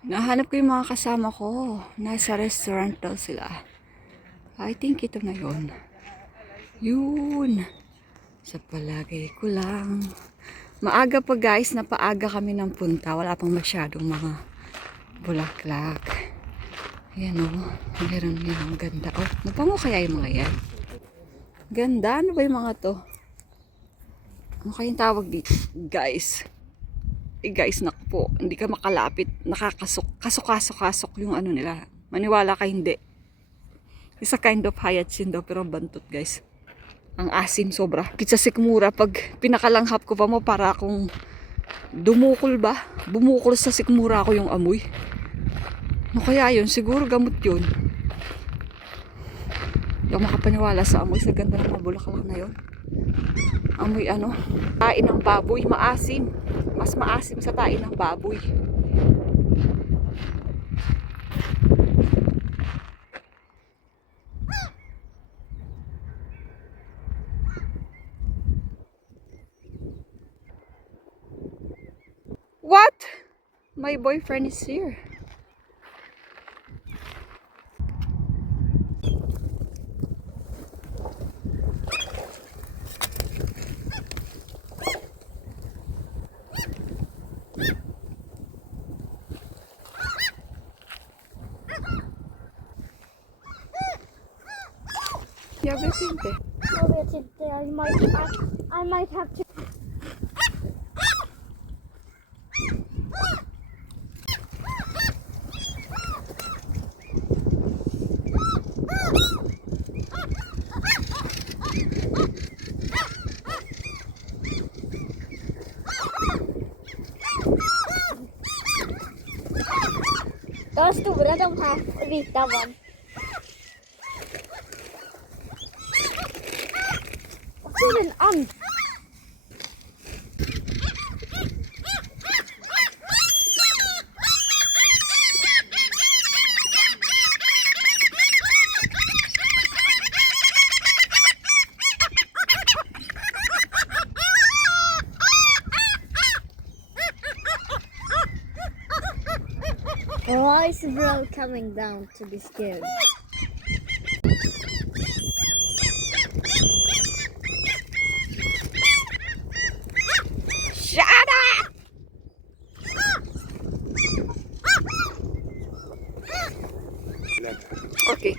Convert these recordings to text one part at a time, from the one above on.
Nahanap ko yung mga kasama ko. Nasa restaurant daw sila. I think ito na yun. Yun. Sa palagay ko lang. Maaga pa guys, napaaga kami ng punta. Wala pang masyadong mga bulaklak. Ayan o. Meron yan. Ang ganda. Oh, napango kaya yung mga yan? Ganda. Ano ba yung mga to? Ano kayong tawag dito? Guys. Guys, naku po. Hindi ka makalapit. Kasok yung ano nila. Maniwala ka hindi. It's a kind of hyacinth daw, pero bantot guys. Ang asim sobra. Kitsa sikmura, pag pinakalanghap ko pa mo, para akong dumukol ba? Bumukol sa sikmura ako yung amoy. No kaya yun? Siguro gamot yun. Hindi ako makapaniwala sa amoy. Sa ganda ng mga bulaklak na yun. Amoy ano? Tain ng baboy. Maasim. Mas maasim sa tain ng baboy. What? My boyfriend is here. Jag vet inte. Jag vet inte, I might have to. De var stora de här vita var. Och så är det en and. Why is the bro coming down to be scared? Shut up! Okay.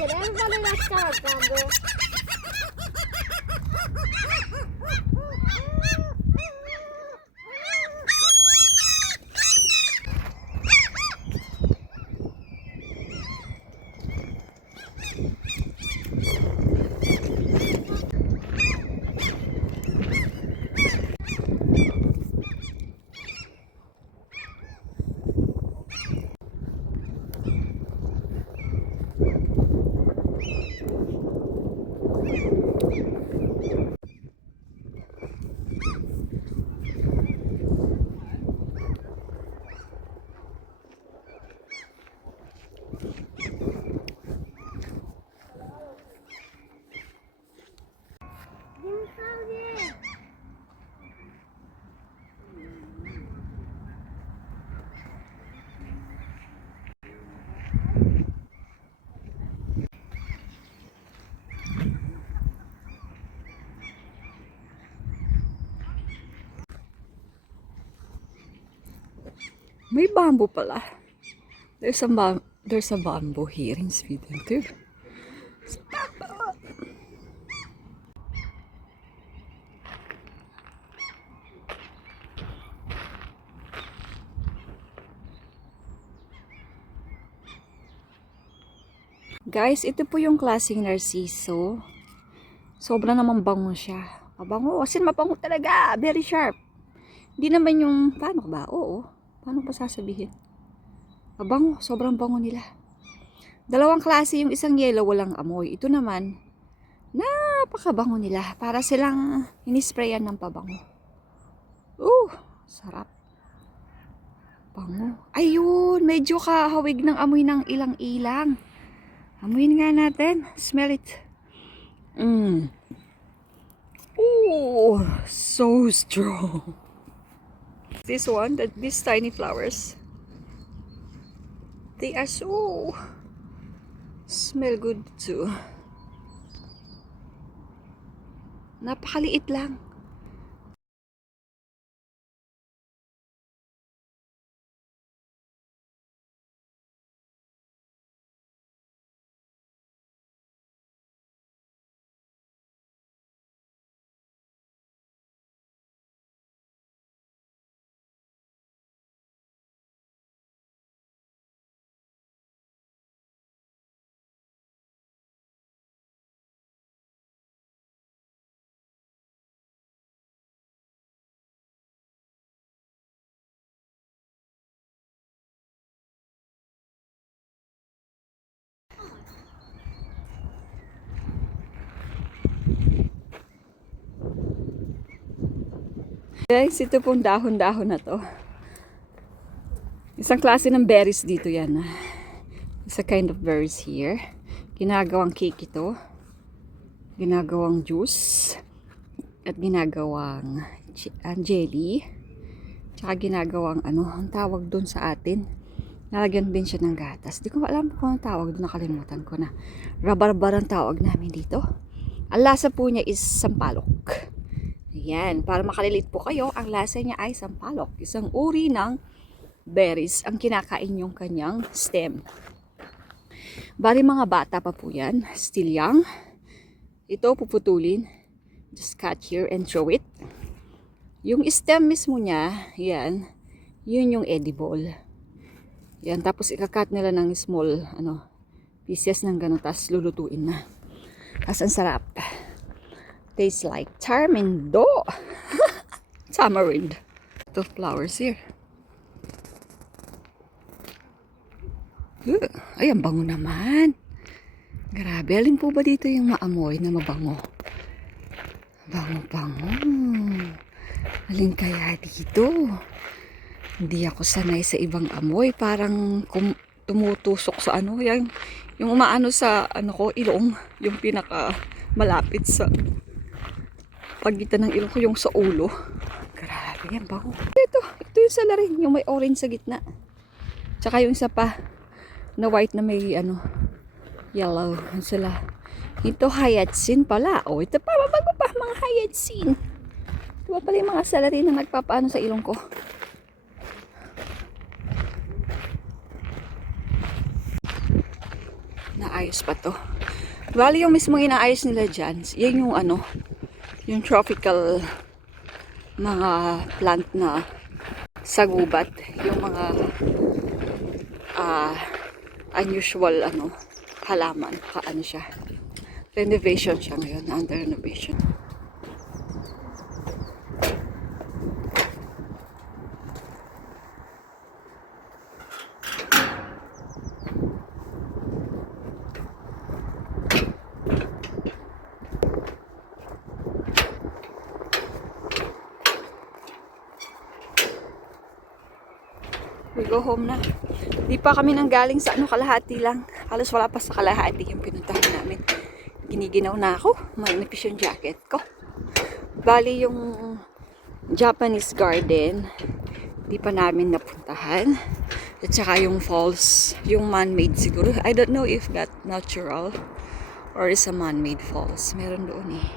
Ska den vara den där stadgan då? May bamboo pala. There's a bamboo here in Sweden too. Guys, ito po yung klaseng narciso. Sobra naman bango siya. Mabango. Kasi mabango talaga. Very sharp. Hindi naman yung, paano ba? Oo. Paano pa sasabihin? Mabango. Sobrang bango nila. Dalawang klase, yung isang yellow walang amoy. Ito naman, Napakabango nila. Para silang inisprayan ng pabango. Sarap. Bango. Ayun, medyo kahawig ng amoy ng ilang-ilang. Amoyin nga natin. Smell it. So strong. This one, these tiny flowers, they are so smell good too. Napakaliit lang. Guys, ito pong dahon-dahon na to. Isang klase ng berries dito yan. It's a kind of berries here. Ginagawang cake ito. Ginagawang juice. At ginagawang jelly. Tsaka ginagawang ang tawag doon sa atin. Nalagyan din siya ng gatas. Di ko alam kung ang tawag doon. Nakalimutan ko na. Rabarbar ang tawag namin dito. Ang lasa po niya is sampalok. Ayan, para makalilit po kayo, ang lasa niya ay sampalok. Isang uri ng berries ang kinakain yung kanyang stem. Bali mga bata pa po yan, still young. Ito puputulin, just cut here and throw it. Yung stem mismo niya, yan, yun yung edible. Yan, tapos ikakat nila ng small pieces ng ganun, tapos lulutuin na. Tapos ang sarap. Tastes like tamarindo. Tamarind. Ito flowers here. Ay, ang bango naman. Grabe, alin po ba dito yung maamoy na mabango? Bango-bango. Alin kaya dito? Hindi ako sanay sa ibang amoy. Parang tumutusok sa yung umaano sa ilong. Yung pinaka malapit sa pagitan ng ilong ko, yung sa ulo. Grabe, yan bango. Ito yung salarin, yung may orange sa gitna. Tsaka yung isa pa na white na may yellow. Yung sila. Ito hyacinth pala. Ito pa, mabago pa mga hyacinth. Diba pala yung mga salarin na nagpapaano sa ilong ko. Naayos pa to. Bali yung mismong inaayos nila dyan, yan yung yung tropical mga plant na sa gubat, yung mga unusual halaman, siya, renovation siya ngayon, under renovation. We go home na. Di pa kami nang galing sa kalahati lang. Halos wala pa sa kalahati yung pinuntahan namin. Giniginaw na ako. Manipis yung jacket ko. Bali yung Japanese garden, di pa namin napuntahan. At saka yung falls, yung man-made siguro. I don't know if that natural or is a man-made falls. Meron doon eh.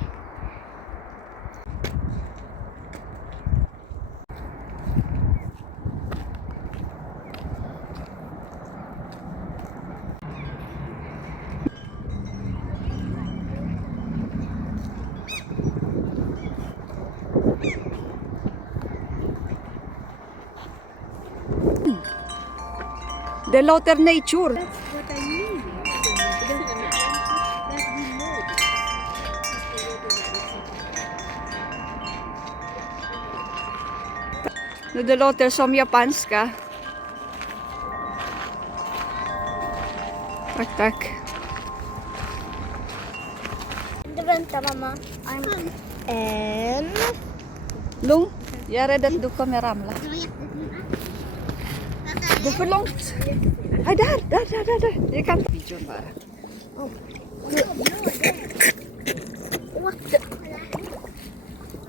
The Lotter Nature. That's what I mean. That we know. No, the Lotter Somjapanska. Tak. The vänta mamma. En. Lugn. Jag är rädd att du kommer ramla. Det är för långt. Nej, där. Jag kan videon bara. What the?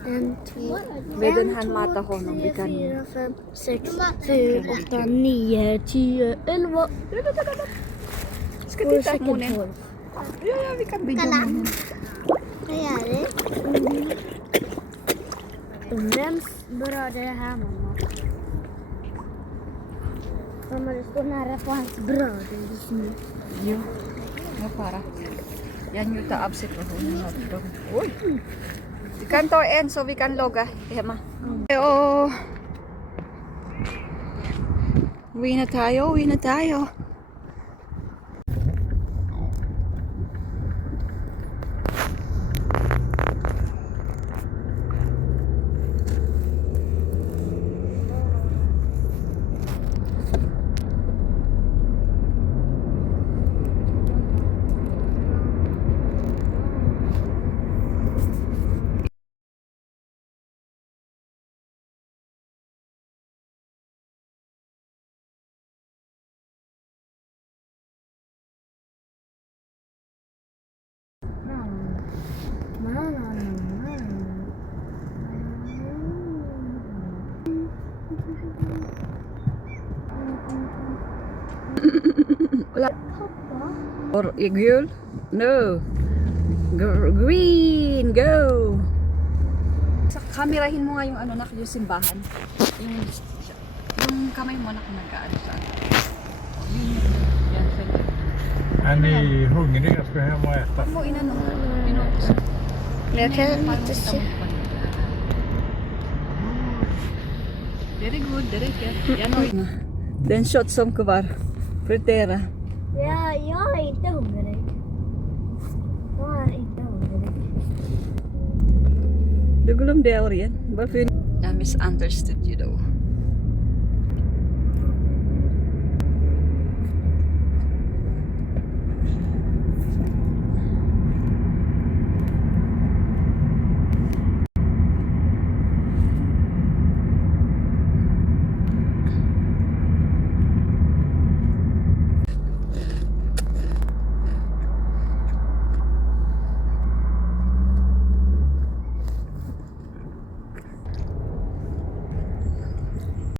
En, två, Medan han matar honom, vi tre, kan... fyra, fem, sex, sju, åtta, nio, 10, 11. Ska titta på munnen. Ja, vi kan video munnen. Vad gör du? Vems berörde det här mamma? Mamma, du står nära på hans bröd just nu. Jo, jag bara. Jag njuter av situationen. Oj. Vi kan ta en så vi kan logga hemma. Och uwi na tayo. Wala. Or gul? No. Green, go. Sa kamerahin mo nga yung ano nak, yung simbahan. Yung kamay mo nak nag-aano sa. Yan, sige. Är ni hungriga? Ska hem och äta? Mo inano. Pinos. Jag kan inte se. Very good, Yan o. Den shot som kvar. Fritera. Ja, jag är inte hungrig. Jag är inte hungrig. Du glömde Orien. Varför? Jag misunderstood you though.